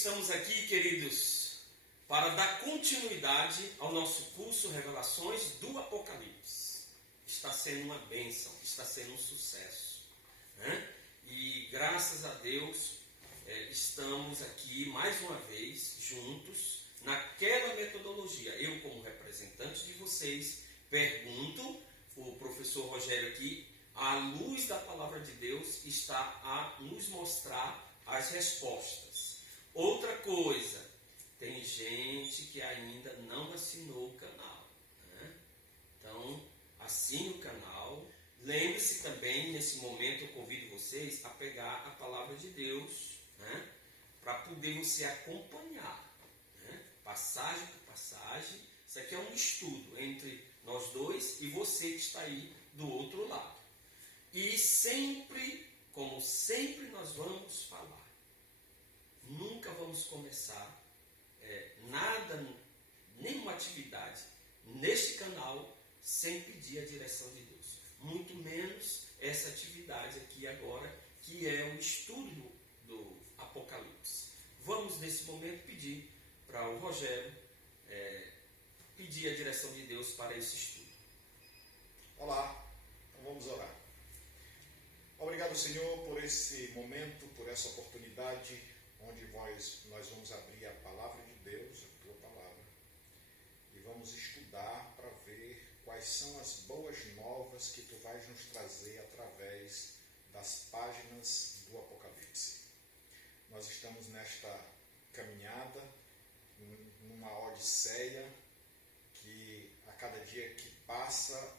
estamos aqui, queridos, para dar continuidade ao nosso curso Revelações do Apocalipse. Está sendo uma bênção, está sendo um sucesso, né? E graças a Deus estamos aqui mais uma vez juntos naquela metodologia. Eu, como representante de vocês, pergunto, o professor Rogério aqui, à luz da palavra de Deus, está a nos mostrar as respostas. Outra coisa, tem gente que ainda não assinou o canal, né? Então, assine o canal. Lembre-se também, nesse momento, eu convido vocês a pegar a palavra de Deus, né? Para poder você acompanhar, né? Passagem por passagem. Isso aqui é um estudo entre nós dois e você que está aí do outro lado. E sempre, como sempre nós vamos falar, nunca vamos começar nada, nenhuma atividade neste canal sem pedir a direção de Deus. Muito menos essa atividade aqui agora, que é o estudo do Apocalipse. Vamos nesse momento pedir para o Rogério pedir a direção de Deus para esse estudo. Olá, então vamos orar. Obrigado, Senhor, por esse momento, por essa oportunidade onde nós vamos abrir a palavra de Deus, a tua palavra, e vamos estudar para ver quais são as boas novas que tu vais nos trazer através das páginas do Apocalipse. Nós estamos nesta caminhada, numa odisseia que a cada dia que passa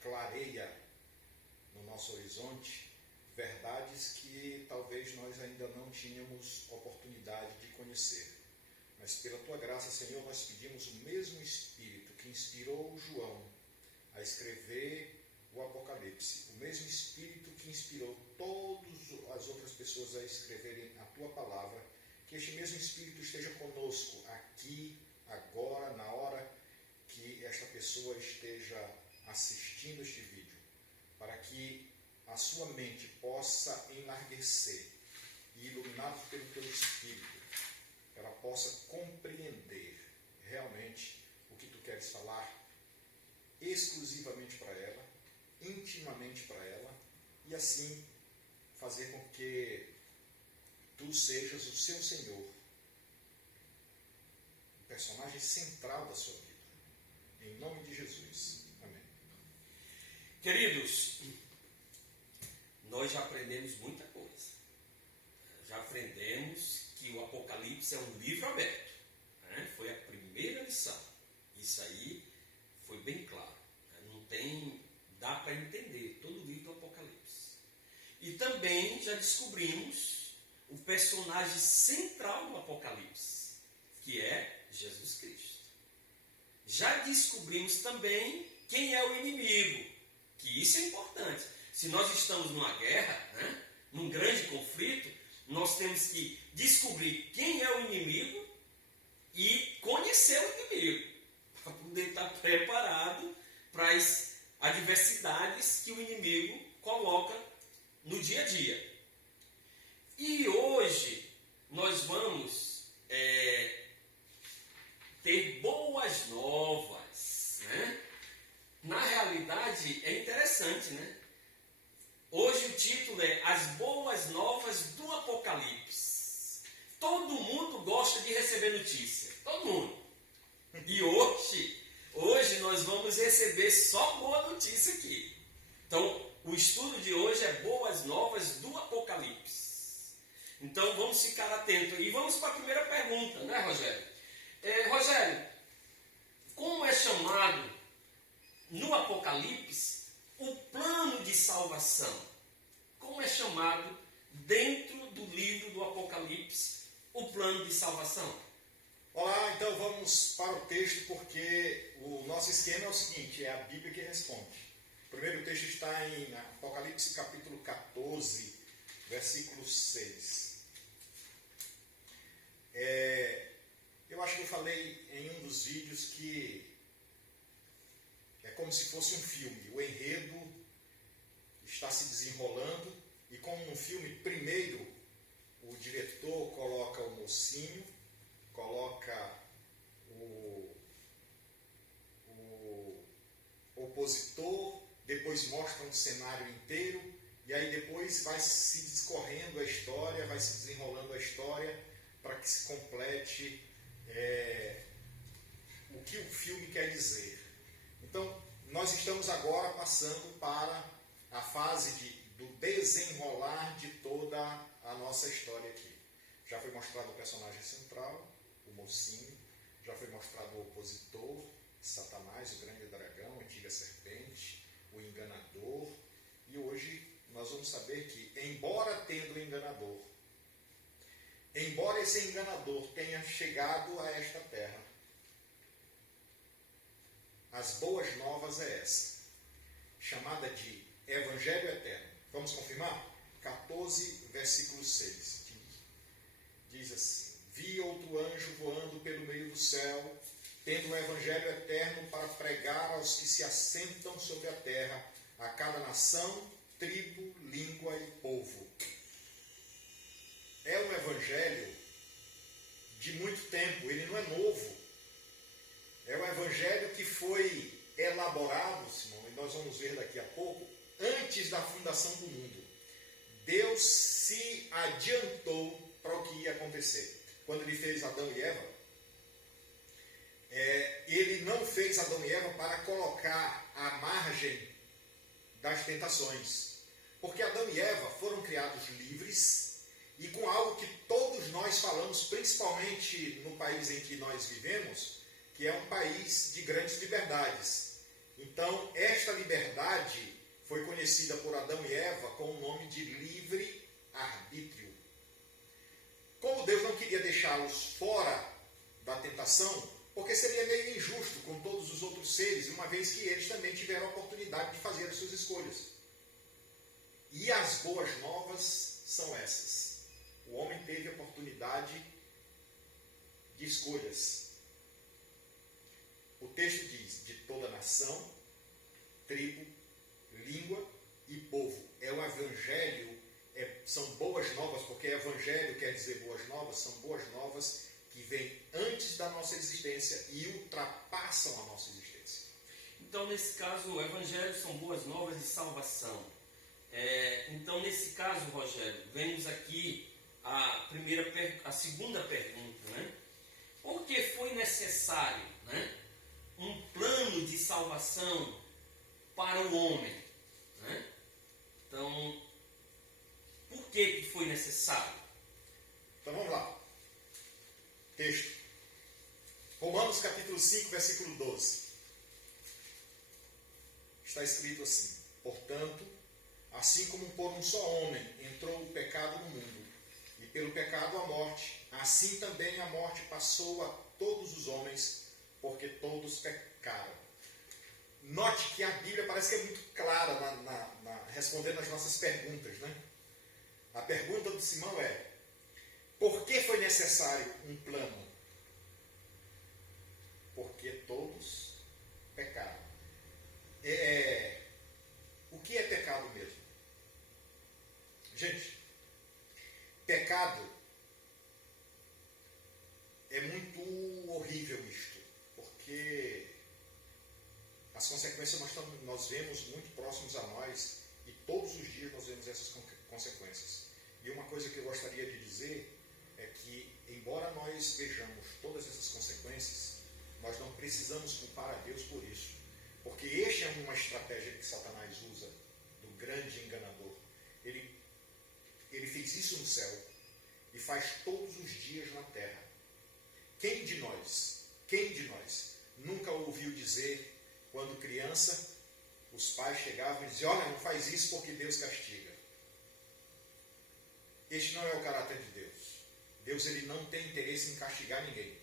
clareia no nosso horizonte verdades que talvez nós ainda não tínhamos oportunidade de conhecer. Mas pela tua graça, Senhor, nós pedimos o mesmo Espírito que inspirou João a escrever o Apocalipse, o mesmo Espírito que inspirou todas as outras pessoas a escreverem a tua palavra, que este mesmo Espírito esteja conosco aqui, agora, na hora que esta pessoa esteja assistindo este vídeo, para que a sua mente possa enlarguecer e, iluminado pelo teu Espírito, ela possa compreender realmente o que tu queres falar exclusivamente para ela, intimamente para ela, e assim fazer com que tu sejas o seu Senhor, o personagem central da sua vida. Em nome de Jesus. Amém. Queridos, nós já aprendemos muita coisa. Já aprendemos que o Apocalipse é um livro aberto, né? Foi a primeira lição. Isso aí foi bem claro. Não dá para entender todo o livro do Apocalipse. E também já descobrimos o personagem central do Apocalipse, que é Jesus Cristo. Já descobrimos também quem é o inimigo, que isso é importante. Se nós estamos numa guerra, né, num grande conflito, nós temos que descobrir quem é o inimigo e conhecer o inimigo, para poder estar preparado para as adversidades que o inimigo coloca no dia a dia. E hoje nós vamos ter boas novas, né? Na realidade é interessante, né? Hoje o título é As Boas Novas do Apocalipse. Todo mundo gosta de receber notícia. Todo mundo. E hoje nós vamos receber só boa notícia aqui. Então, o estudo de hoje é Boas Novas do Apocalipse. Então, vamos ficar atentos. E vamos para a primeira pergunta, né, Rogério? Rogério, como é chamado no Apocalipse o plano de salvação? Como é chamado dentro do livro do Apocalipse o plano de salvação? Olá, então vamos para o texto, porque o nosso esquema é o seguinte, é a Bíblia que responde. O primeiro texto está em Apocalipse capítulo 14, versículo 6. Eu acho que eu falei em um dos vídeos que é como se fosse um filme. O enredo está se desenrolando e como um filme, primeiro o diretor coloca o mocinho depois mostra um cenário inteiro, e aí depois vai se discorrendo a história, vai se desenrolando a história para que se complete o que o filme quer dizer. Então, nós estamos agora passando para a fase do desenrolar de toda a nossa história aqui. Já foi mostrado o personagem central, o mocinho, já foi mostrado o opositor, Satanás, o grande dragão, a antiga serpente, o enganador, e hoje nós vamos saber que, embora tendo o enganador, embora esse enganador tenha chegado a esta terra, as boas novas é essa, chamada de Evangelho Eterno. Vamos confirmar? 14, versículo 6. Diz assim: vi outro anjo voando pelo meio do céu, tendo o Evangelho Eterno para pregar aos que se assentam sobre a terra, a cada nação, tribo, língua e povo. É um Evangelho de muito tempo, ele não é novo. É um Evangelho que foi elaborado, Simão, e nós vamos ver daqui a pouco, antes da fundação do mundo. Deus se adiantou para o que ia acontecer. Quando ele fez Adão e Eva, ele não fez Adão e Eva para colocar à margem das tentações. Porque Adão e Eva foram criados livres e com algo que todos nós falamos, principalmente no país em que nós vivemos, que é um país de grandes liberdades. Então, esta liberdade foi conhecida por Adão e Eva com o nome de livre-arbítrio. Como Deus não queria deixá-los fora da tentação, porque seria meio injusto com todos os outros seres, uma vez que eles também tiveram a oportunidade de fazer as suas escolhas. E as boas novas são essas. O homem teve a oportunidade de escolhas. O texto diz, de toda nação, tribo, língua e povo. É o evangelho, são boas novas, porque evangelho quer dizer boas novas, são boas novas que vêm antes da nossa existência e ultrapassam a nossa existência. Então, nesse caso, o evangelho são boas novas de salvação. Então, nesse caso, Rogério, vemos aqui a segunda pergunta, né? Por que foi necessário, né, um plano de salvação para o homem, né? Então, por que foi necessário? Então vamos lá. Texto. Romanos capítulo 5, versículo 12. Está escrito assim: portanto, assim como por um só homem entrou o pecado no mundo, e pelo pecado a morte, assim também a morte passou a todos os homens, porque todos pecaram. Note que a Bíblia parece que é muito clara respondendo às nossas perguntas, né? A pergunta do Simão é: por que foi necessário um plano? Porque todos pecaram. O que é pecado mesmo? Gente, pecado é muito horrível isto, porque as consequências nós vemos muito próximos a nós e todos os dias nós vemos essas consequências. E uma coisa que eu gostaria de dizer é que, embora nós vejamos todas essas consequências, nós não precisamos culpar a Deus por isso. Porque esta é uma estratégia que Satanás usa, do grande enganador. Ele fez isso no céu e faz todos os dias na terra. Quem de nós nunca ouviu dizer, quando criança, os pais chegavam e diziam: olha, não faz isso porque Deus castiga. Este não é o caráter de Deus. Deus ele não tem interesse em castigar ninguém.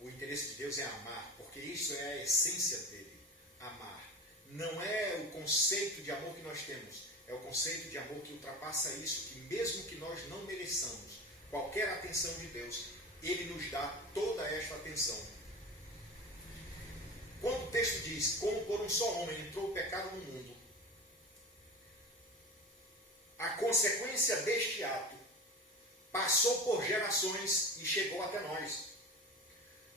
O interesse de Deus é amar, porque isso é a essência dele, amar. Não é o conceito de amor que nós temos, é o conceito de amor que ultrapassa isso, que mesmo que nós não mereçamos qualquer atenção de Deus, ele nos dá toda esta atenção. Quando o texto diz, como por um só homem entrou o pecado no mundo, a consequência deste ato passou por gerações e chegou até nós.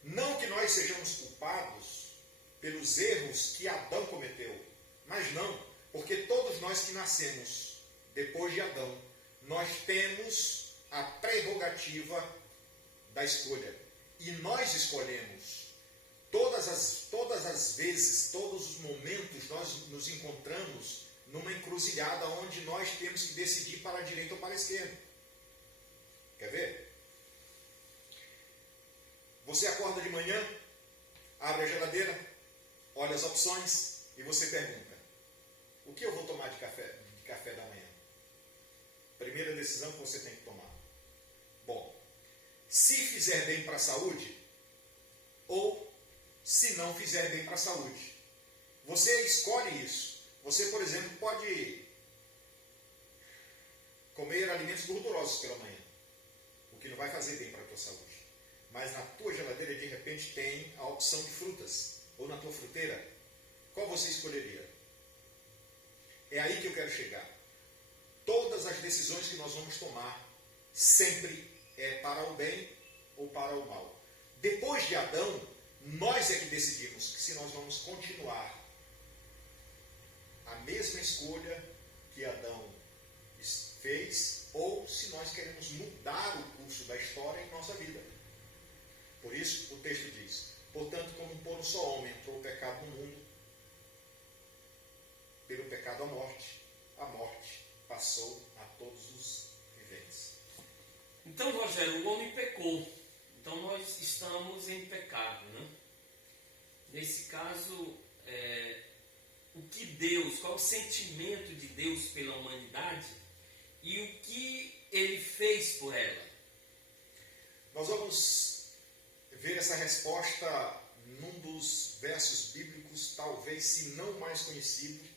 Não que nós sejamos culpados pelos erros que Adão cometeu, mas não. Porque todos nós que nascemos depois de Adão, nós temos a prerrogativa da escolha. E nós escolhemos. Todas as vezes, todos os momentos, nós nos encontramos numa encruzilhada onde nós temos que decidir para a direita ou para a esquerda. Quer ver? Você acorda de manhã, abre a geladeira, olha as opções e você pergunta: o que eu vou tomar de café da manhã? Primeira decisão que você tem que tomar. Bom, se fizer bem para a saúde ou se não fizer bem para a saúde. Você escolhe isso. Você, por exemplo, pode comer alimentos gordurosos pela manhã, o que não vai fazer bem para a tua saúde. Mas na tua geladeira, de repente, tem a opção de frutas. Ou na tua fruteira. Qual você escolheria? É aí que eu quero chegar. Todas as decisões que nós vamos tomar sempre é para o bem ou para o mal. Depois de Adão, nós é que decidimos se nós vamos continuar a mesma escolha que Adão fez ou se nós queremos mudar o curso da história em nossa vida. Por isso, o texto diz: portanto, como por um só homem entrou o pecado no mundo, pelo pecado a morte passou a todos os viventes. Então, Rogério, o homem pecou. Então, nós estamos em pecado, né? Nesse caso, qual o sentimento de Deus pela humanidade e o que Ele fez por ela? Nós vamos ver essa resposta num dos versos bíblicos, talvez se não mais conhecido,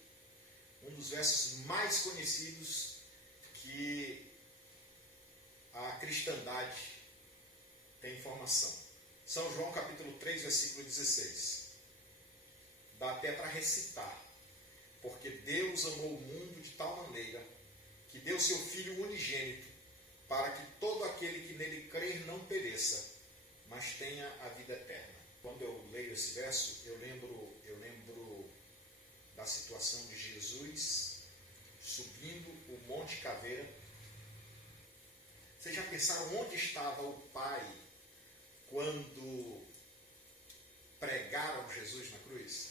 um dos versos mais conhecidos que a cristandade tem informação. São João capítulo 3, versículo 16. Dá até para recitar. Porque Deus amou o mundo de tal maneira que deu seu Filho unigênito para que todo aquele que nele crer não pereça, mas tenha a vida eterna. Quando eu leio esse verso, eu lembro da situação de Jesus subindo o Monte Caveira. Vocês já pensaram onde estava o Pai quando pregaram Jesus na cruz?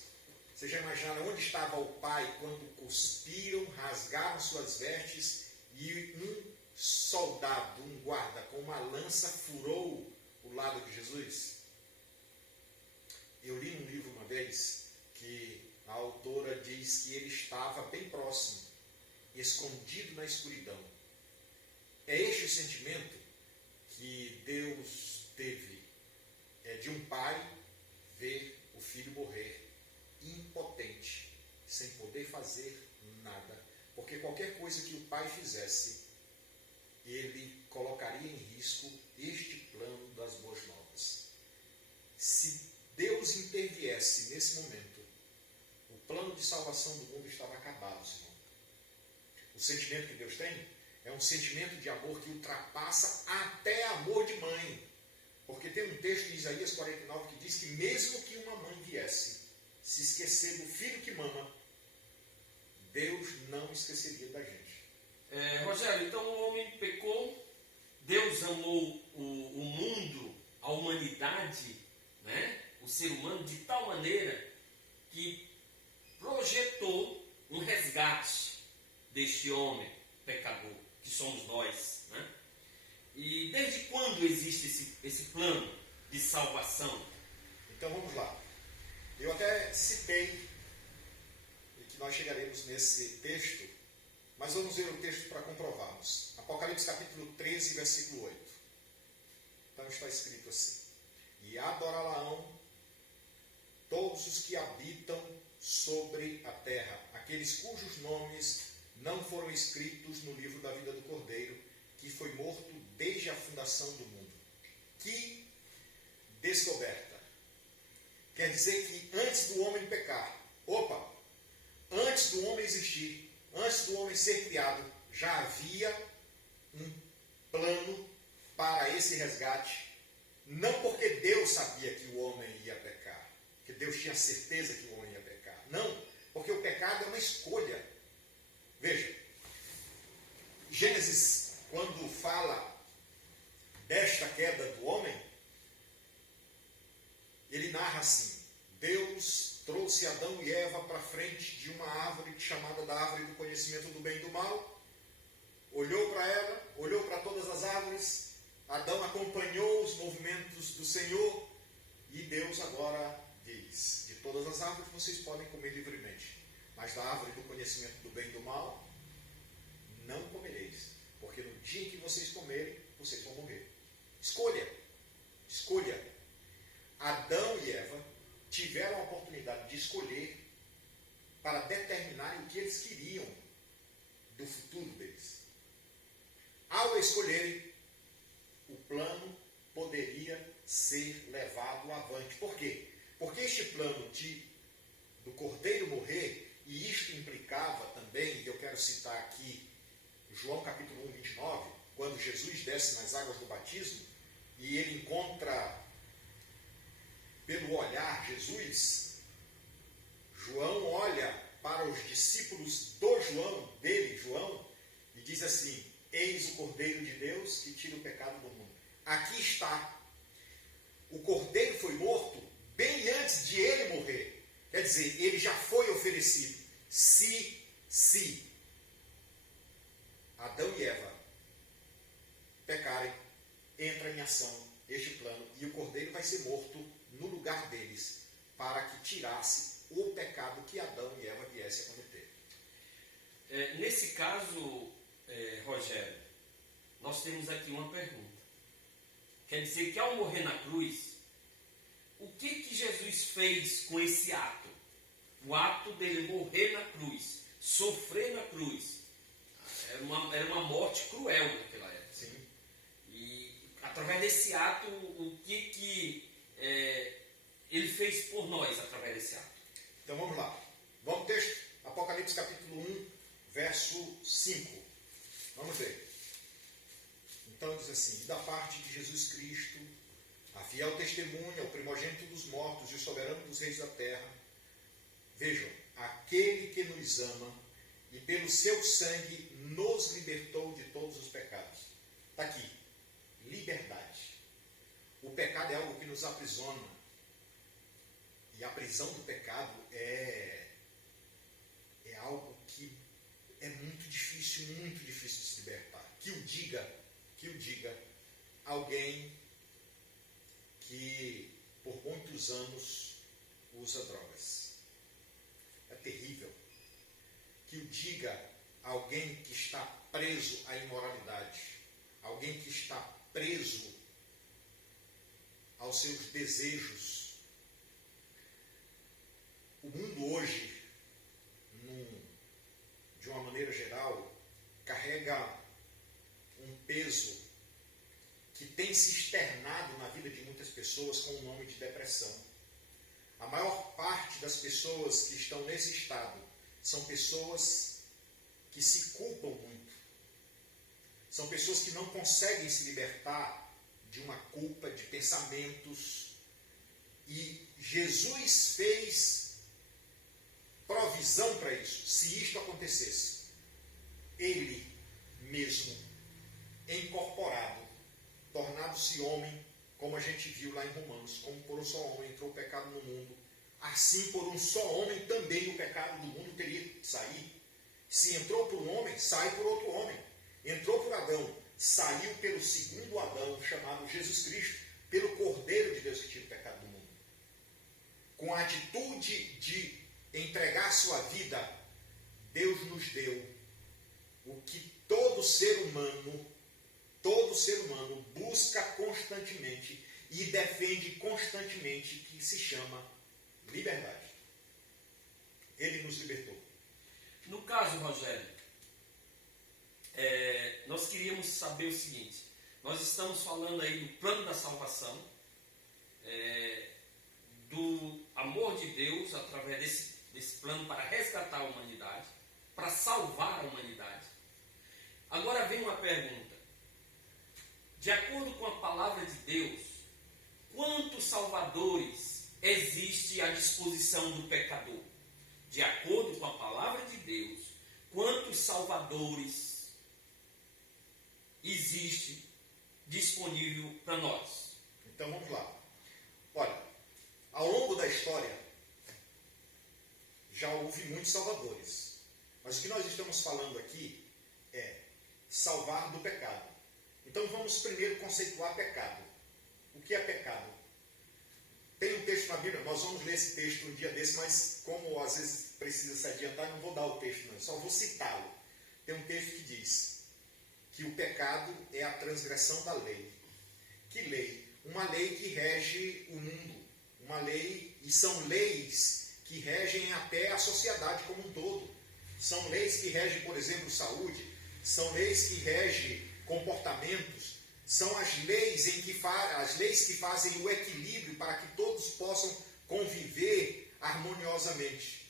Vocês já imaginaram onde estava o Pai quando cuspiram, rasgaram suas vestes e um soldado, um guarda com uma lança furou o lado de Jesus? Eu li num livro uma vez que a autora diz que ele estava bem próximo, escondido na escuridão. É este o sentimento que Deus teve, de um pai ver o filho morrer impotente, sem poder fazer nada, porque qualquer coisa que o pai fizesse, ele colocaria em risco este plano das boas novas. Se Deus interviesse nesse momento, o plano de salvação do mundo estava acabado, irmão. O sentimento que Deus tem é um sentimento de amor que ultrapassa até amor de mãe. Porque tem um texto em Isaías 49 que diz que mesmo que uma mãe viesse se esquecer do filho que mama, Deus não esqueceria da gente. Rogério, então o homem pecou, Deus amou o mundo, a humanidade, né? O ser humano de tal maneira que projetou um resgate deste homem pecador, que somos nós, né? E desde quando existe esse plano de salvação? Então vamos lá. Eu até citei que nós chegaremos nesse texto, mas vamos ver o texto para comprovarmos. Apocalipse capítulo 13, versículo 8. Então está escrito assim: e adorá-la-ão todos os que habitam sobre a terra, aqueles cujos nomes não foram escritos no livro da vida do Cordeiro, que foi morto desde a fundação do mundo. Que descoberta! Quer dizer que antes do homem pecar, antes do homem existir, antes do homem ser criado, já havia um plano para esse resgate. Não porque Deus sabia que o homem ia pecar, que Deus tinha certeza que o homem ia pecar. Não, Porque o pecado é uma escolha. Veja, Gênesis, quando fala desta queda do homem, ele narra assim: Deus trouxe Adão e Eva para frente de uma árvore chamada da árvore do conhecimento do bem e do mal, olhou para ela, olhou para todas as árvores, Adão acompanhou os movimentos do Senhor, e Deus agora diz: de todas as árvores vocês podem comer livremente, mas da árvore do conhecimento do bem e do mal não comereis, porque no dia em que vocês comerem, vocês vão morrer. Escolha. Escolha. Adão e Eva tiveram a oportunidade de escolher para determinarem o que eles queriam do futuro deles. Ao escolherem, o plano poderia ser levado avante. Por quê? Porque este plano do cordeiro morrer, e isto implicava também, e eu quero citar aqui João capítulo 1, 29, quando Jesus desce nas águas do batismo, e ele encontra, pelo olhar, Jesus. João olha para os discípulos dele, João, e diz assim: eis o Cordeiro de Deus que tira o pecado do mundo. Aqui está. O Cordeiro foi morto bem antes de ele morrer. Quer dizer, ele já foi oferecido. Se Adão e Eva pecarem, entra em ação este plano, e o Cordeiro vai ser morto no lugar deles, para que tirasse o pecado que Adão e Eva viessem a cometer. Nesse caso, Rogério, nós temos aqui uma pergunta. Quer dizer que ao morrer na cruz, o que Jesus fez com esse ato? O ato dele morrer na cruz, sofrer na cruz, era uma morte cruel naquela época. Sim. E através desse ato, o que ele fez por nós através desse ato? Então vamos lá. Vamos texto, Apocalipse capítulo 1, verso 5. Vamos ver. Então diz assim: e da parte de Jesus Cristo, a fiel testemunha, o primogênito dos mortos e o soberano dos reis da terra, vejam, aquele que nos ama e pelo seu sangue nos libertou de todos os pecados. Está aqui. Liberdade. O pecado é algo que nos aprisiona. E a prisão do pecado é algo que é muito difícil de se libertar. Que o diga alguém que por muitos anos usa drogas. É terrível. Que o diga alguém que está preso à imoralidade, alguém que está preso aos seus desejos. O mundo hoje, de uma maneira geral, carrega um peso que tem se externado na vida de muitas pessoas com o nome de depressão. A maior parte das pessoas que estão nesse estado são pessoas que se culpam muito. São pessoas que não conseguem se libertar de uma culpa, de pensamentos. E Jesus fez provisão para isso. Se isto acontecesse, ele mesmo, incorporado, tornado-se homem, como a gente viu lá em Romanos, como por um só homem entrou o pecado no mundo, assim por um só homem também o pecado do mundo teria que sair. Se entrou por um homem, sai por outro homem. Entrou por Adão, saiu pelo segundo Adão, chamado Jesus Cristo, pelo Cordeiro de Deus que tira o pecado do mundo. Com a atitude de entregar sua vida, Deus nos deu o que todo ser humano busca constantemente e defende constantemente, que se chama liberdade. Ele nos libertou. No caso, Rogério, nós queríamos saber o seguinte: nós estamos falando aí do plano da salvação, do amor de Deus através desse plano para resgatar a humanidade, para salvar a humanidade. Agora vem uma pergunta. De acordo com a palavra de Deus, quantos salvadores existe à disposição do pecador? de acordo com a palavra de Deus, quantos salvadores existe disponível para nós. Então vamos lá. Olha, ao longo da história, já houve muitos salvadores. Mas o que nós estamos falando aqui é salvar do pecado. Então vamos primeiro conceituar pecado. O que é pecado? Tem um texto na Bíblia, nós vamos ler esse texto um dia desse, mas como às vezes precisa se adiantar, não vou dar o texto não, só vou citá-lo. Tem um texto que diz que o pecado é a transgressão da lei. Que lei? Uma lei que rege o mundo. Uma lei, e são leis que regem até a sociedade como um todo. São leis que regem, por exemplo, saúde. São leis que regem comportamentos. São as leis as leis que fazem o equilíbrio para que todos possam conviver harmoniosamente.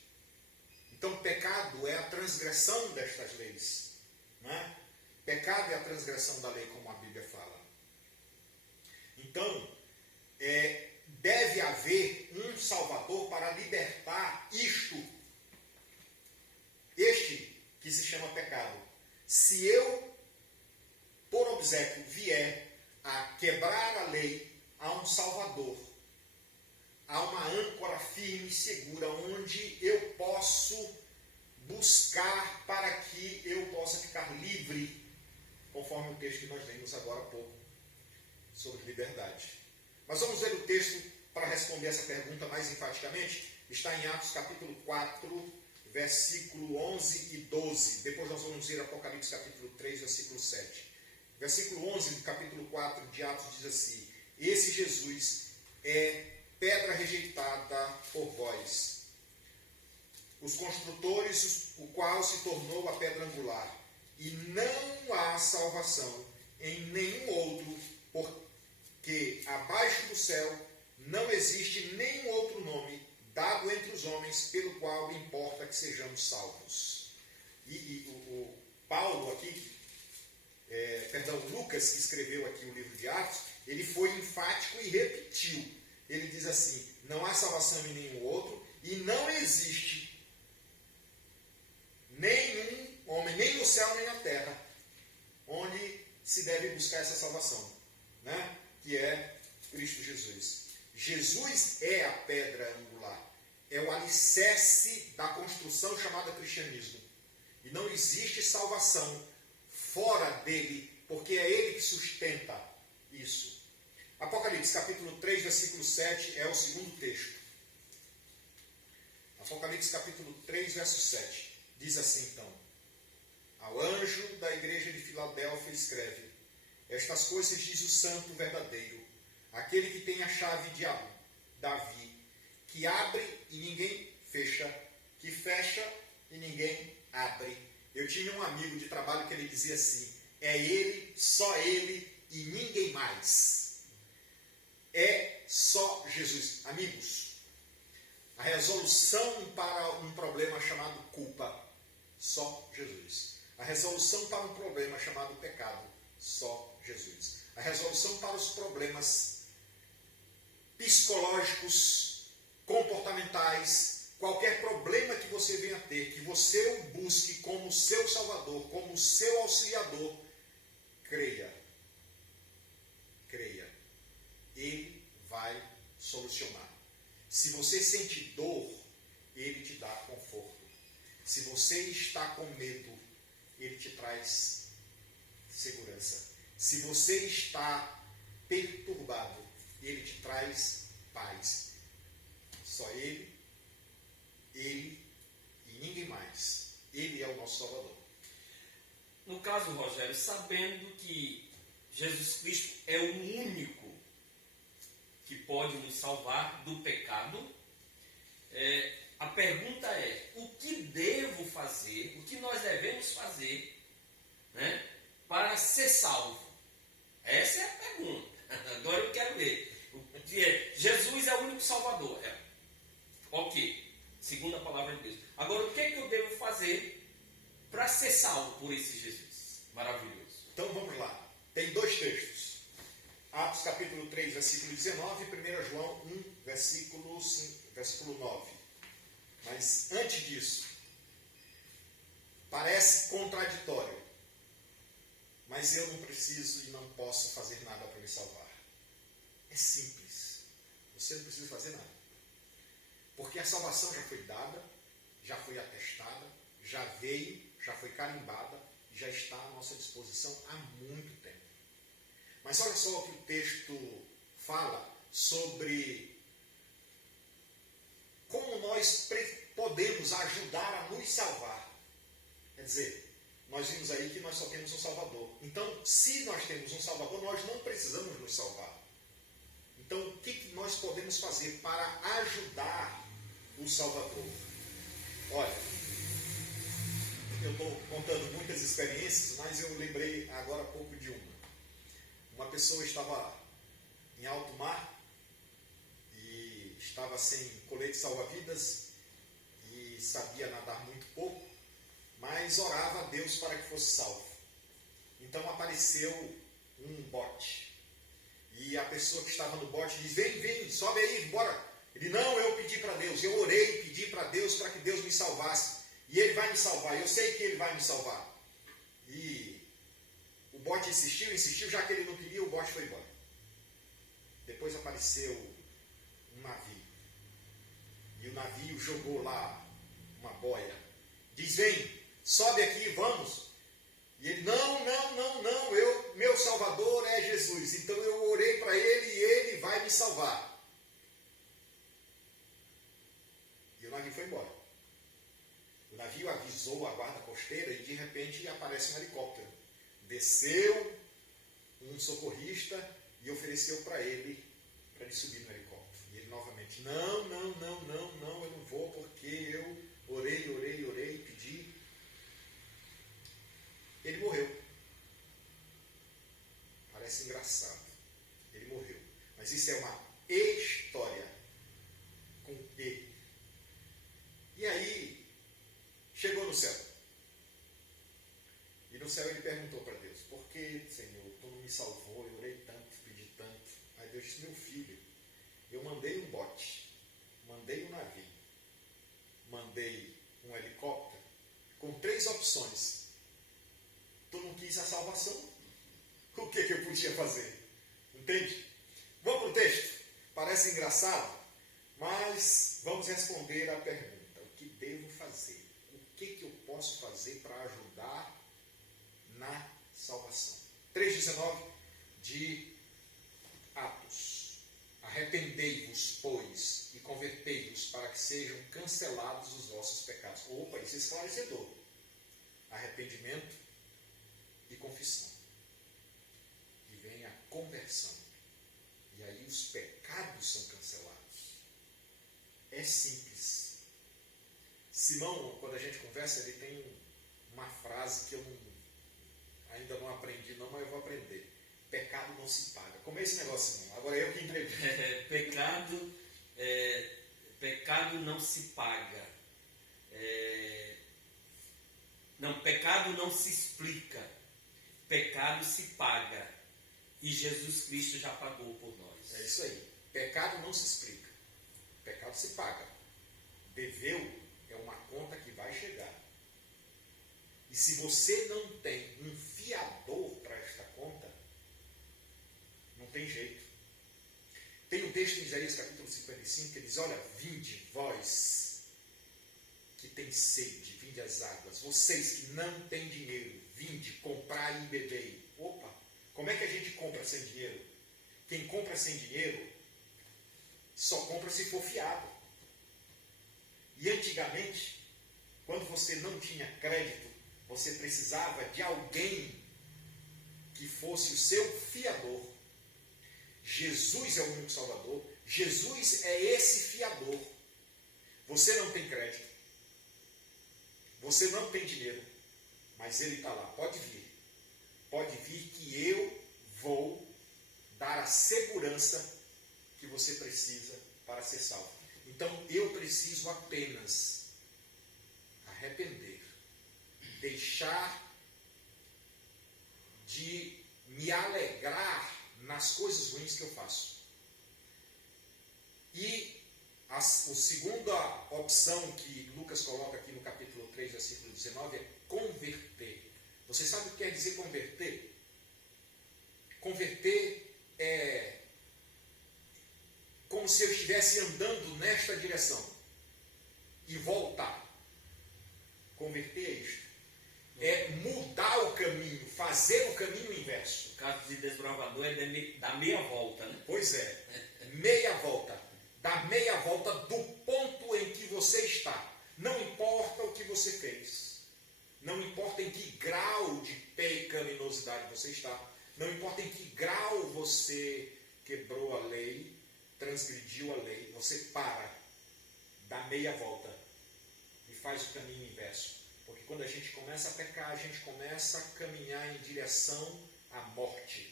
Então, pecado é a transgressão destas leis. Né? Pecado é a transgressão da lei, como a Bíblia fala. Então, deve haver um Salvador para libertar este que se chama pecado. Se eu, por obséquio, vier a quebrar a lei, há um Salvador. Há uma âncora firme e segura, onde eu posso buscar para que eu possa ficar livre, conforme o texto que nós lemos agora há pouco, sobre liberdade. Mas vamos ler o texto para responder essa pergunta mais enfaticamente. Está em Atos capítulo 4, versículo 11 e 12. Depois nós vamos ler Apocalipse capítulo 3, versículo 7. Versículo 11 do capítulo 4 de Atos diz assim: esse Jesus é pedra rejeitada por vós, os construtores, o qual se tornou a pedra angular. E não há salvação em nenhum outro, porque abaixo do céu não existe nenhum outro nome dado entre os homens pelo qual importa que sejamos salvos. O Paulo aqui, Lucas, que escreveu aqui o livro de Atos, ele foi enfático e repetiu. Ele diz assim: não há salvação em nenhum outro e não existe nenhum homem, nem no céu nem na terra, onde se deve buscar essa salvação, né? Que é Cristo Jesus. Jesus é a pedra angular, é o alicerce da construção chamada cristianismo. E não existe salvação fora dele, porque é ele que sustenta isso. Apocalipse capítulo 3, versículo 7 é o segundo texto. Apocalipse capítulo 3, verso 7. Diz assim então: ao anjo da igreja de Filadélfia escreve: estas coisas diz o santo verdadeiro, aquele que tem a chave de Davi, que abre e ninguém fecha, que fecha e ninguém abre. Eu tinha um amigo de trabalho que ele dizia assim: é ele, só ele e ninguém mais. É só Jesus. Amigos, a resolução para um problema chamado culpa, só Jesus. A resolução para um problema chamado pecado, só Jesus. A resolução para os problemas psicológicos, comportamentais, qualquer problema que você venha a ter, que você o busque como seu Salvador, como seu auxiliador, creia. Creia. Ele vai solucionar. Se você sente dor, ele te dá conforto. Se você está com medo, ele te traz segurança. Se você está perturbado, ele te traz paz. Só ele e ninguém mais. Ele é o nosso Salvador. No caso, Rogério, sabendo que Jesus Cristo é o único que pode nos salvar do pecado, a pergunta é: o que devo fazer, o que nós devemos fazer, né, para ser salvo? Essa é a pergunta. Agora eu quero ver. Jesus é o único Salvador. Ok, segundo a palavra de Deus. Agora, o que é que eu devo fazer para ser salvo por esse Jesus maravilhoso? Então vamos lá. Tem dois textos. Atos capítulo 3, versículo 19 e 1 João 1, versículo 9. Mas antes disso, parece contraditório, mas eu não preciso e não posso fazer nada para me salvar. É simples. Você não precisa fazer nada. Porque a salvação já foi dada, já foi atestada, já veio, já foi carimbada e já está à nossa disposição há muito tempo. Mas olha só o que o texto fala sobre como nós podemos ajudar a nos salvar. Quer dizer, nós vimos aí que nós só temos um Salvador. Então, se nós temos um Salvador, nós não precisamos nos salvar. Então, o que nós podemos fazer para ajudar o Salvador? Olha, eu estou contando muitas experiências, mas eu lembrei agora há pouco de uma. Uma pessoa estava em alto mar e estava sem colete salva-vidas e sabia nadar muito pouco, mas orava a Deus para que fosse salvo. Então apareceu um bote. E a pessoa que estava no bote diz: vem, sobe aí, bora. Ele: não, eu pedi para Deus, eu orei e pedi para Deus para que Deus me salvasse. E Ele vai me salvar, eu sei que Ele vai me salvar. E o bote insistiu, já que ele não queria, o bote foi embora. Depois apareceu um navio. E o navio jogou lá uma boia. Diz: vem, sobe aqui, vamos. E ele: não, meu Salvador é Jesus. Então eu orei para Ele e Ele vai me salvar. E o navio foi embora. O navio avisou a guarda costeira e de repente aparece um helicóptero. Desceu um socorrista e ofereceu para ele subir no helicóptero. E ele novamente: não, eu não vou porque eu orei, pedi. Ele morreu. Parece engraçado. Ele morreu. Mas isso é uma história com E. E aí, chegou no céu. E no céu ele perguntou para Deus: por que, Senhor, tu não me salvou? Eu orei tanto, pedi tanto. Aí Deus disse: meu filho, eu mandei um bote, mandei um navio, mandei um helicóptero, com 3 opções. Tu não quis a salvação. O que eu podia fazer? Entende? Vamos para o texto. Parece engraçado, mas vamos responder a pergunta: o que devo fazer? O que eu posso fazer para ajudar na salvação? 3,19 de Atos: arrependei-vos, pois, e convertei-vos para que sejam cancelados os vossos pecados. Opa, isso é esclarecedor. Arrependimento e confissão. E vem a conversão. E aí os pecados são cancelados. É simples. Simão, quando a gente conversa, ele tem uma frase que eu ainda não aprendi não, mas eu vou aprender. Pecado não se paga. Como é esse negócio, Simão? Agora eu que entrevisto. Pecado não se paga. Pecado não se explica. Pecado se paga. E Jesus Cristo já pagou por nós. É isso aí. Pecado não se explica. Pecado se paga. Deveu é uma conta que vai chegar. E se você não tem um fiador para esta conta, não tem jeito. Tem um texto em Isaías capítulo 55 que diz: olha, vinde vós que tem sede, vinde às águas. Vocês que não têm dinheiro, vinde, comprai e bebei. Opa, como é que a gente compra sem dinheiro? Quem compra sem dinheiro só compra se for fiado. E antigamente, quando você não tinha crédito, você precisava de alguém que fosse o seu fiador. Jesus é o único Salvador. Jesus é esse fiador. Você não tem crédito. Você não tem dinheiro. Mas Ele está lá. Pode vir. Pode vir que eu vou dar a segurança que você precisa para ser salvo. Então, eu preciso apenas arrepender. Deixar de me alegrar nas coisas ruins que eu faço. E A segunda opção que Lucas coloca aqui no capítulo 3, versículo 19 é converter. Você sabe o que quer dizer converter? Converter é como se eu estivesse andando nesta direção e voltar. Converter é isto. É mudar o caminho, fazer o caminho inverso. O caso de desbravador é dar meia volta, né? Pois é, meia volta. Dar meia volta do ponto em que você está. Não importa o que você fez. Não importa em que grau de pecaminosidade você está. Não importa em que grau você quebrou a lei, transgrediu a lei. Você para, dá meia volta e faz o caminho inverso. Porque quando a gente começa a pecar, a gente começa a caminhar em direção à morte.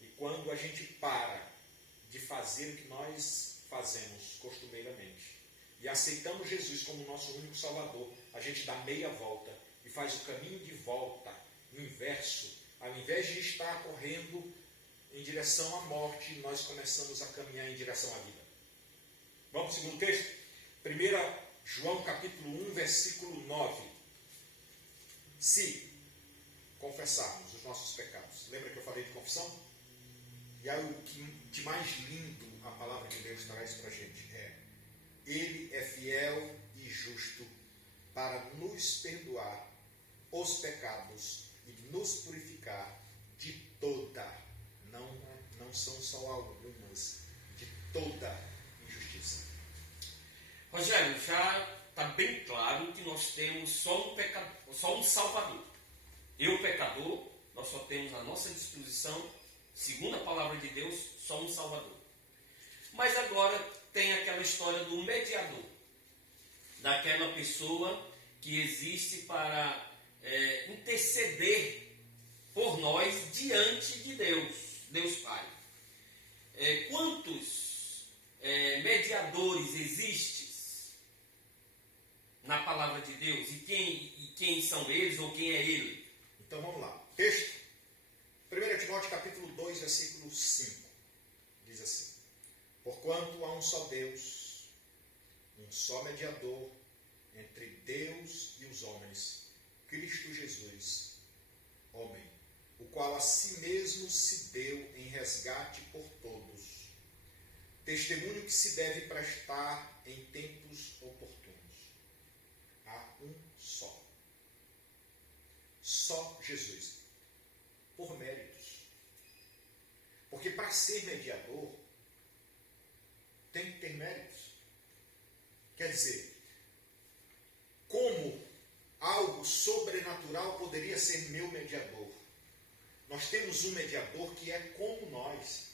E quando a gente para de fazer o que nós fazemos costumeiramente e aceitamos Jesus como nosso único Salvador, a gente dá meia volta e faz o caminho de volta inverso. Ao invés de estar correndo em direção à morte, nós começamos a caminhar em direção à vida. Vamos para o segundo texto? 1 João capítulo 1, versículo 9. Se confessarmos os nossos pecados. Lembra que eu falei de confissão? E aí o que de mais lindo a palavra de Deus traz para a gente é: Ele é fiel e justo para nos perdoar os pecados e nos purificar de toda, não são só algumas, de toda injustiça. Rogério, já está bem claro que nós temos só um Salvador. Eu, pecador, nós só temos à nossa disposição, segundo a palavra de Deus, só um Salvador. Mas agora tem aquela história do mediador, daquela pessoa que existe para interceder por nós diante de Deus Pai. Quantos mediadores existem na palavra de Deus? E quem são eles ou quem é ele? Então vamos lá. Texto. 1 Timóteo capítulo 2, versículo 5. Diz assim: Porquanto há um só Deus, um só mediador entre Deus e os homens, Cristo Jesus, homem, o qual a si mesmo se deu em resgate por todos. Testemunho que se deve prestar em tempos oportunos. Há um só. Só Jesus. Por méritos. Porque para ser mediador, tem que ter méritos. Quer dizer, como algo sobrenatural poderia ser meu mediador? Nós temos um mediador que é como nós.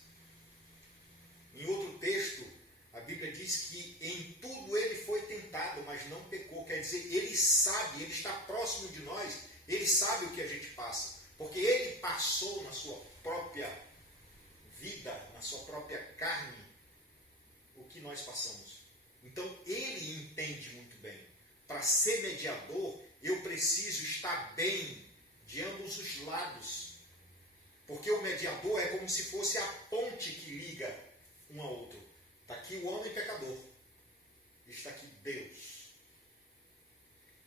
Em outro texto, a Bíblia diz que em tudo ele foi tentado, mas não pecou. Quer dizer, ele sabe, ele está próximo de nós, ele sabe o que a gente passa. Porque ele passou na sua própria vida, na sua própria carne, o que nós passamos. Então, ele entende muito bem. Para ser mediador, eu preciso estar bem de ambos os lados. Porque o mediador é como se fosse a ponte que liga um ao outro. Está aqui o homem pecador. Está aqui Deus.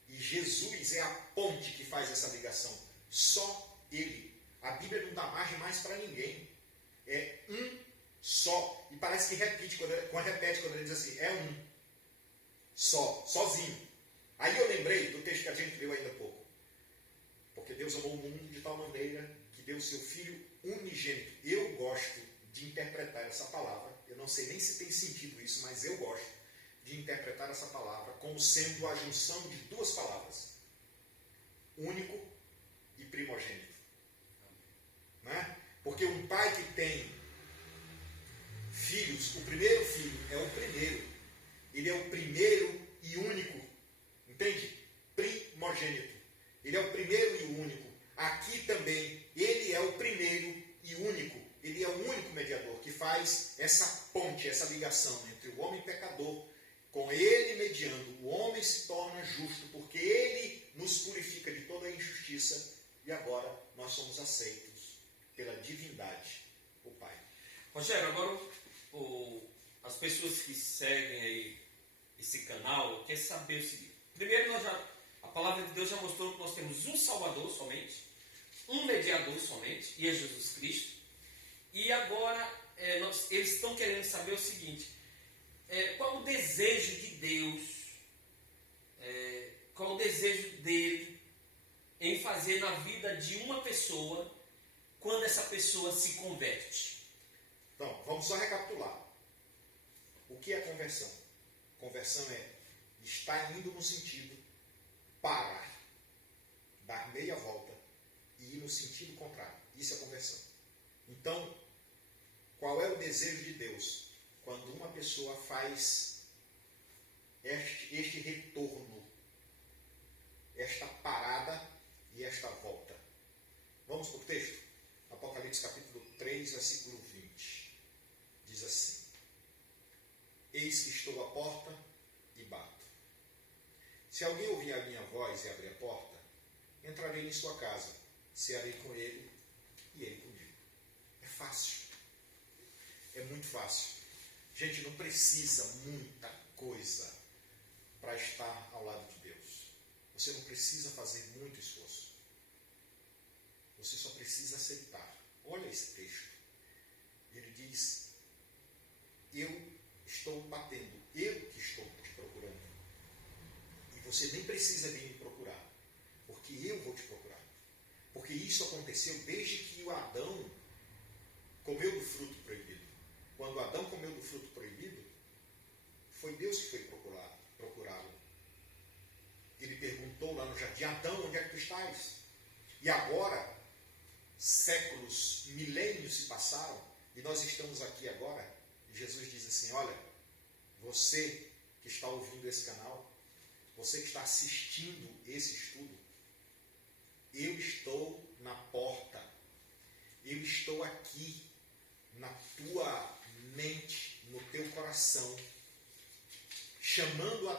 E Jesus é a ponte que faz essa ligação. Só Ele. A Bíblia não dá margem mais para ninguém. É um só. E parece que repete quando ele diz assim, é um só, sozinho. Aí eu lembrei do texto que a gente leu ainda há pouco. Porque Deus amou o mundo de tal maneira que deu o seu Filho unigênito. Eu gosto de interpretar essa palavra. Eu não sei nem se tem sentido isso, mas eu gosto de interpretar essa palavra como sendo a junção de duas palavras. Único e primogênito. Não é? Porque um pai que tem filhos, o primeiro filho é o primeiro. Ele é o primeiro e único. Entende? Primogênito. Ele é o primeiro e o único. Aqui também, ele é o primeiro e único. Ele é o único mediador que faz essa ponte, essa ligação entre o homem pecador, com ele mediando. O homem se torna justo porque ele nos purifica de toda a injustiça e agora nós somos aceitos pela divindade, o Pai. Rogério, agora as pessoas que seguem aí esse canal querem saber o seguinte. Primeiro, a palavra de Deus já mostrou que nós temos um Salvador somente, um mediador somente, e é Jesus Cristo. E agora eles estão querendo saber o seguinte, qual o desejo de Deus, qual o desejo dele em fazer na vida de uma pessoa quando essa pessoa se converte. Então, vamos só recapitular. O que é conversão? Conversão é estar indo no sentido parar, dar meia volta e ir no sentido contrário. Isso é conversão. Então, qual é o desejo de Deus quando uma pessoa faz este retorno, esta parada e esta volta? Vamos para o texto? Apocalipse capítulo 3, versículo 20. Diz assim: Eis que estou à porta e bato. Se alguém ouvir a minha voz e abrir a porta, entrarei em sua casa, cearei com ele e ele comigo. É fácil. É muito fácil. Gente, não precisa muita coisa para estar ao lado de Deus. Você não precisa fazer muito esforço. Você só precisa aceitar. Olha esse texto. Ele diz: eu estou batendo, eu que estou te procurando. E você nem precisa vir me procurar, porque eu vou te procurar. Porque isso aconteceu desde que o Adão comeu do fruto proibido. Quando Adão comeu do fruto proibido, foi Deus que foi procurá-lo. Ele perguntou lá no jardim: Adão, onde é que tu estás? E agora, séculos, milênios se passaram, e nós estamos aqui agora, e Jesus diz assim: olha, você que está ouvindo esse canal, você que está assistindo esse estudo, eu estou na porta, eu estou aqui na tua mente, no teu coração, chamando a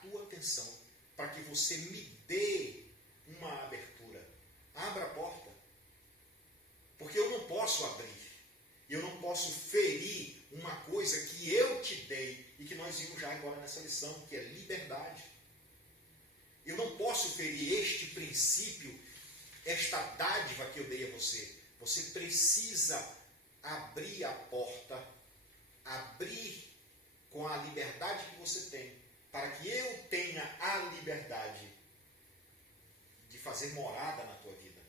tua atenção, para que você me dê uma abertura. Abra a porta, porque eu não posso abrir, eu não posso ferir uma coisa que eu te dei e que nós vimos já agora nessa lição, que é liberdade. Eu não posso ferir este princípio, esta dádiva que eu dei a você. Você precisa abrir a porta, abrir com a liberdade que você tem, para que eu tenha a liberdade de fazer morada na tua vida.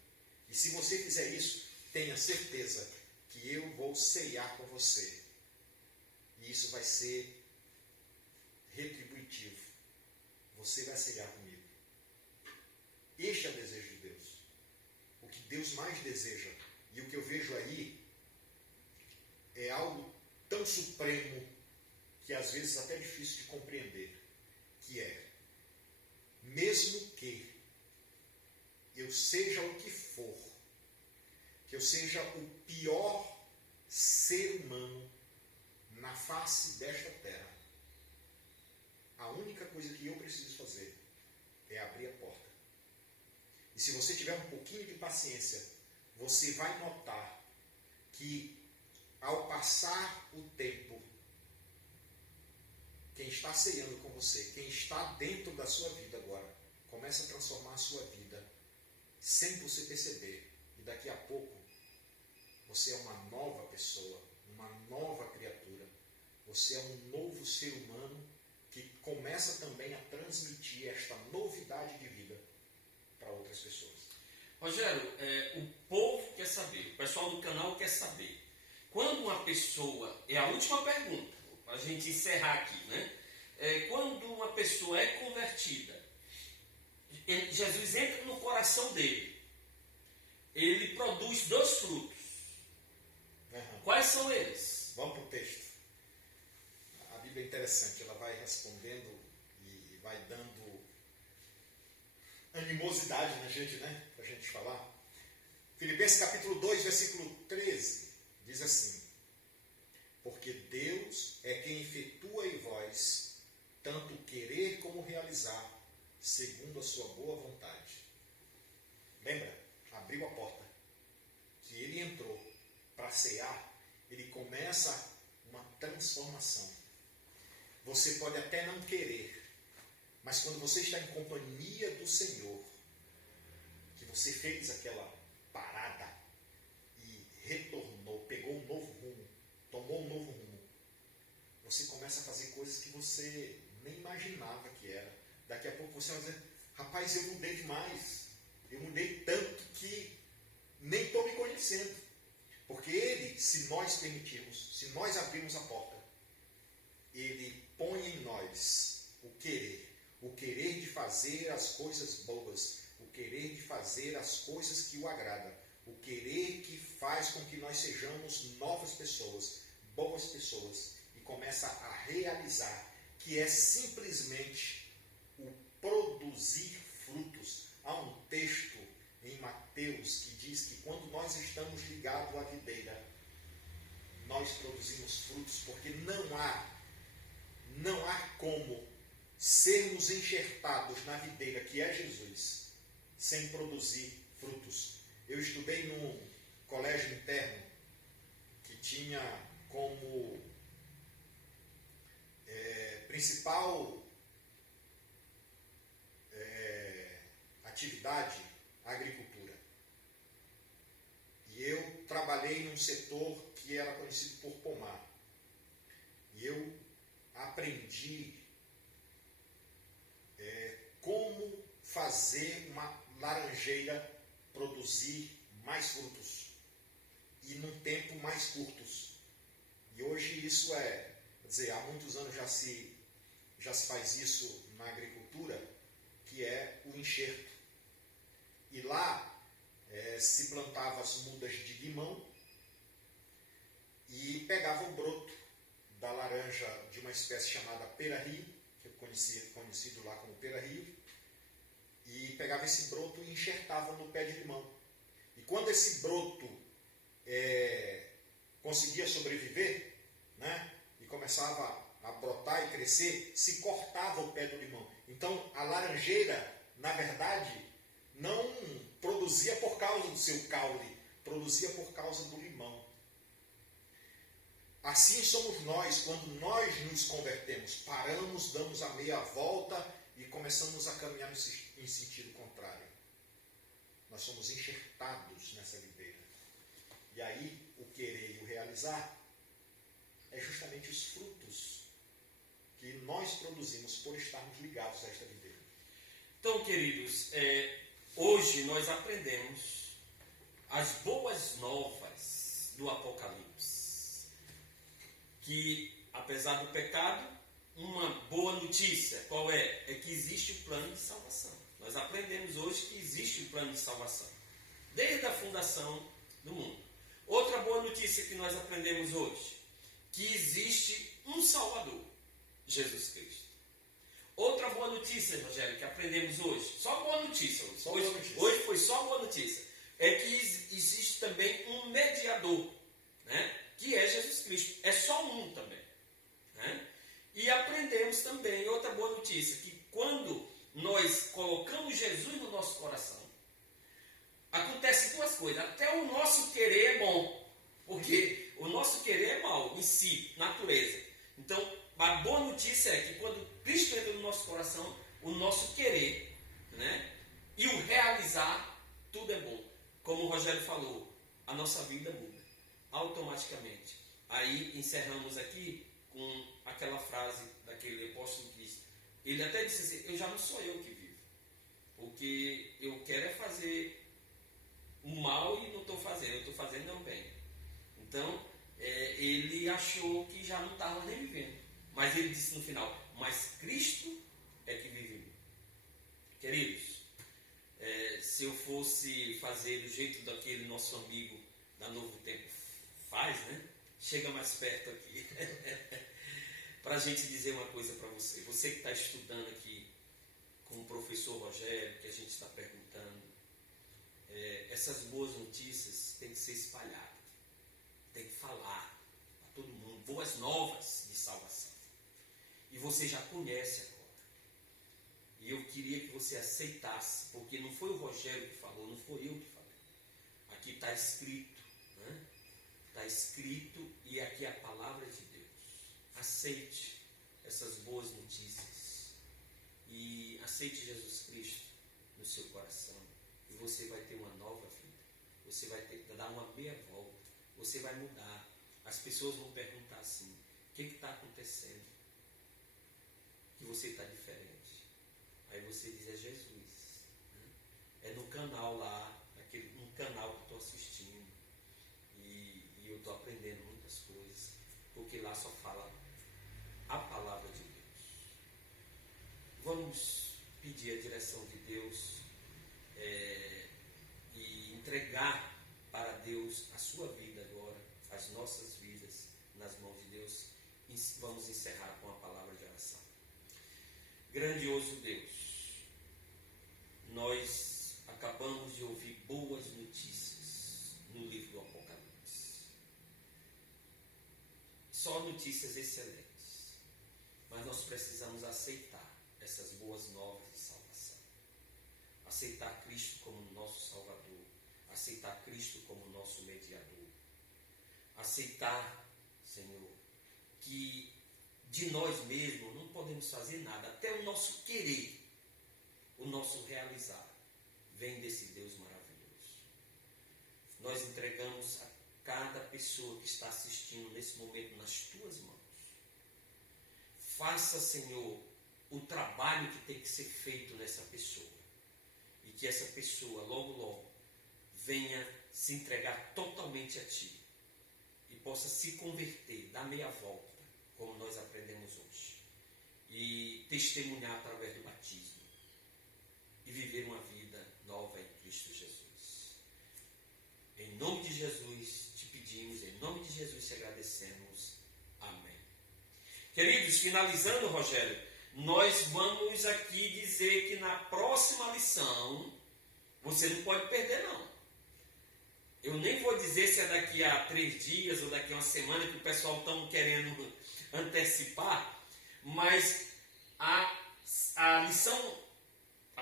E se você fizer isso, tenha certeza que eu vou ceiar com você. E isso vai ser retributivo. Você vai ceiar comigo. Este é o desejo de Deus. O que Deus mais deseja, e o que eu vejo aí, é algo tão supremo que às vezes até é difícil de compreender, que é: mesmo que eu seja o que for, que eu seja o pior ser humano na face desta terra, a única coisa que eu preciso fazer é abrir a porta. E se você tiver um pouquinho de paciência, você vai notar que ao passar o tempo, quem está ceando com você, quem está dentro da sua vida agora, começa a transformar a sua vida sem você perceber. E daqui a pouco, você é uma nova pessoa, uma nova criatura. Você é um novo ser humano que começa também a transmitir esta novidade de vida para outras pessoas. Rogério, o povo quer saber, o pessoal do canal quer saber. Quando uma pessoa, é a última pergunta, para a gente encerrar aqui, né? Quando uma pessoa é convertida, Jesus entra no coração dele, ele produz 2 frutos. Uhum. Quais são eles? Vamos para o texto. A Bíblia é interessante, ela vai respondendo e vai dando animosidade na gente, né? Para a gente falar. Filipenses capítulo 2, versículo 13, diz assim: porque Deus é quem efetua em vós tanto querer como realizar, segundo a sua boa vontade. Lembra? Abriu a porta, que ele entrou para cear, ele começa uma transformação. Você pode até não querer, mas quando você está em companhia do Senhor, que você fez aquela parada e retornou, pegou um novo rumo, tomou um novo rumo, você começa a fazer coisas que você nem imaginava que era. Daqui a pouco você vai dizer, rapaz, eu mudei demais, eu mudei tanto que nem estou me conhecendo. Porque Ele, se nós permitirmos, se nós abrirmos a porta, Ele põe em nós o querer de fazer as coisas boas, o querer de fazer as coisas que o agradam, o querer que faz com que nós sejamos novas pessoas, boas pessoas, e começa a realizar, que é simplesmente o produzir frutos. Há um texto em Mateus que diz que quando nós estamos ligados à videira, nós produzimos frutos, porque não há como sermos enxertados na videira que é Jesus, sem produzir frutos. Eu estudei num colégio interno que tinha como principal atividade a agricultura. E eu trabalhei num setor que era conhecido por pomar. E eu aprendi como fazer uma laranjeira produzir mais frutos e num tempo mais curtos. E hoje isso quer dizer, há muitos anos já se faz isso na agricultura, que é o enxerto. E lá se plantava as mudas de limão e pegava o broto da laranja de uma espécie chamada pera-rio, que é conhecido lá como pera-rio, e pegava esse broto e enxertava no pé de limão. E quando esse broto conseguia sobreviver, né, e começava a brotar e crescer, se cortava o pé do limão. Então, a laranjeira, na verdade, não produzia por causa do seu caule, produzia por causa do limão. Assim somos nós, quando nós nos convertemos, paramos, damos a meia volta e começamos a caminhar em sentido contrário. Nós somos enxertados nessa videira. E aí, o querer e o realizar é justamente os frutos que nós produzimos por estarmos ligados a esta videira. Então, queridos, hoje nós aprendemos as boas novas do Apocalipse. Que, apesar do pecado, uma boa notícia, qual é? É que existe o plano de salvação. Nós aprendemos hoje que existe o plano de salvação, desde a fundação do mundo. Outra boa notícia que nós aprendemos hoje, que existe um Salvador, Jesus Cristo. Outra boa notícia, Rogério, que aprendemos hoje, só boa notícia hoje. Hoje foi só boa notícia, é que existe também um mediador, né? Que é Jesus Cristo. É só um também, né? E aprendemos também outra boa notícia, que quando nós colocamos Jesus no nosso coração, acontece duas coisas. Até o nosso querer é bom, porque o nosso querer é mau em si, natureza. Então, a boa notícia é que quando Cristo entra no nosso coração, o nosso querer, né, e o realizar, tudo é bom. Como o Rogério falou, a nossa vida muda automaticamente. Aí encerramos aqui com aquela frase daquele apóstolo Cristo. Ele até disse assim, eu já não sou eu que vivo, porque eu quero é fazer o mal e não estou fazendo, eu estou fazendo o bem. Então, ele achou que já não estava nem vivendo. Mas ele disse no final, mas Cristo é que vive em mim. Queridos, se eu fosse fazer do jeito daquele nosso amigo da Novo Tempo faz, né? Chega mais perto aqui. Para a gente dizer uma coisa para você. Você que está estudando aqui com o professor Rogério, que a gente está perguntando, essas boas notícias têm que ser espalhadas. Tem que falar para todo mundo. Boas novas de salvação. E você já conhece agora. E eu queria que você aceitasse, porque não foi o Rogério que falou, não foi eu que falei. Aqui está escrito, né? Está escrito e aqui é a palavra de Deus. aceite essas boas notícias e aceite Jesus Cristo no seu coração e você vai ter uma nova vida. Você vai dar uma meia volta, você vai mudar. As pessoas vão perguntar assim: o que está acontecendo? Que você está diferente. Aí você diz: é Jesus. É no canal lá, no canal que eu estou assistindo. E eu estou aprendendo muitas coisas, porque lá só fala a palavra de Deus. Vamos pedir a direção de Deus e entregar para Deus a sua vida agora, as nossas vidas nas mãos de Deus. E vamos encerrar com a palavra de oração. Grandioso Deus, nós acabamos de ouvir boas notícias no livro do Apocalipse. Só notícias excelentes. Mas nós precisamos aceitar essas boas novas de salvação. Aceitar Cristo como nosso Salvador. Aceitar Cristo como nosso mediador. Aceitar, Senhor, que de nós mesmos não podemos fazer nada. Até o nosso querer, o nosso realizar, vem desse Deus maravilhoso. Nós entregamos a cada pessoa que está assistindo nesse momento nas tuas mãos. Faça, Senhor, o trabalho que tem que ser feito nessa pessoa. E que essa pessoa, logo, logo, venha se entregar totalmente a Ti. E possa se converter, dar meia volta, como nós aprendemos hoje. E testemunhar através do batismo. E viver uma vida nova em Cristo Jesus. Em nome de Jesus te pedimos, em nome de Jesus te agradecemos. Amém. Queridos, finalizando, Rogério, nós vamos aqui dizer que na próxima lição, você não pode perder não. Eu nem vou dizer se é daqui a 3 dias ou daqui a uma semana, que o pessoal está querendo antecipar, mas a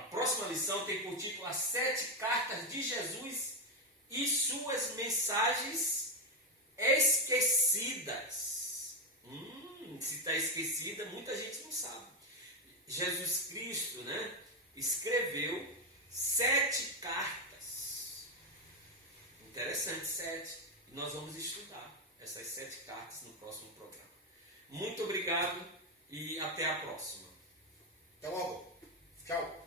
próxima lição tem por título As 7 Cartas de Jesus e Suas Mensagens Esquecidas. Se está esquecida, muita gente não sabe. Jesus Cristo, escreveu 7 cartas. Interessante, 7. E nós vamos estudar essas 7 cartas no próximo programa. Muito obrigado e até a próxima. Até logo. Tchau.